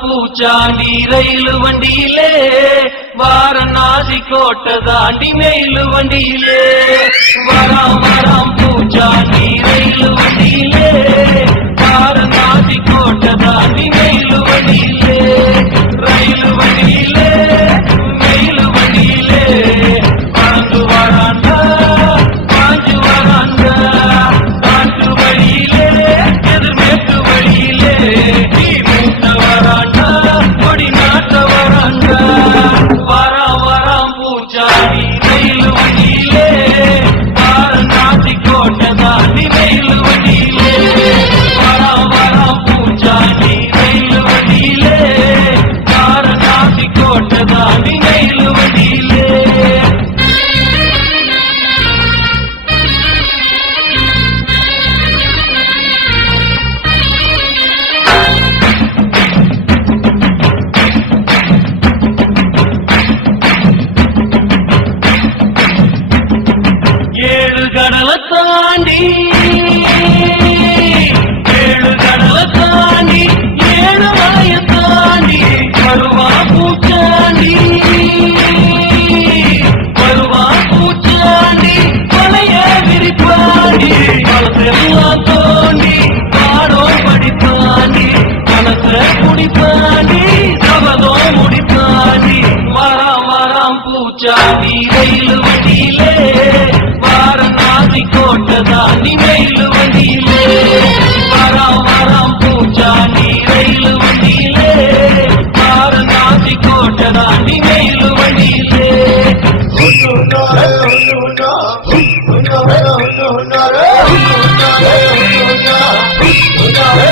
பூச்சாண்டி ரயிலு வண்டியிலே வாரணாசி கோட்டை தாண்டி மெயிலு வண்டியிலே வராம் பூச்சாண்டி ரயிலு வண்டியிலே வாரணாசி கோட்டை தாண்டி மெயிலு வண்டியிலே ரயிலு வண்டியிலே மெயிலு வண்டியிலே பாஞ்சு வராண்டா காட்டு வழியிலே எதிர்மேற்கு வழியிலே வராம் பூச்சாண்டி ரயிலு வண்டியிலே வாரணாசி கோட்டை தாண்டி மெயிலு வண்டியிலே வராம் பூச்சாண்டி ரயிலு வண்டியிலே வாரணாசி கோட்டை தாண்டி மெயிலு வண்டியிலே கடலை தாண்டி ஏழு மலைய தாண்டி வருவா பூச்சாண்டி மலைய விரிப்பாண்டி மனசெல்லாம் தோண்டி பாடோ படிப்பாண்டி மனச குடிப்பாண்டி தவதோ முடிப்பாண்டி வராம் பூச்சாண்டி ரயிலு வண்டியிலே வாரணாசி கோட்டை தாண்டி மெயிலு வண்டியிலே வராம் பூச்சாண்டி ரயிலு வண்டியிலே வாரணாசி கோட்டை தாண்டி மெயிலு வண்டியிலே Hey!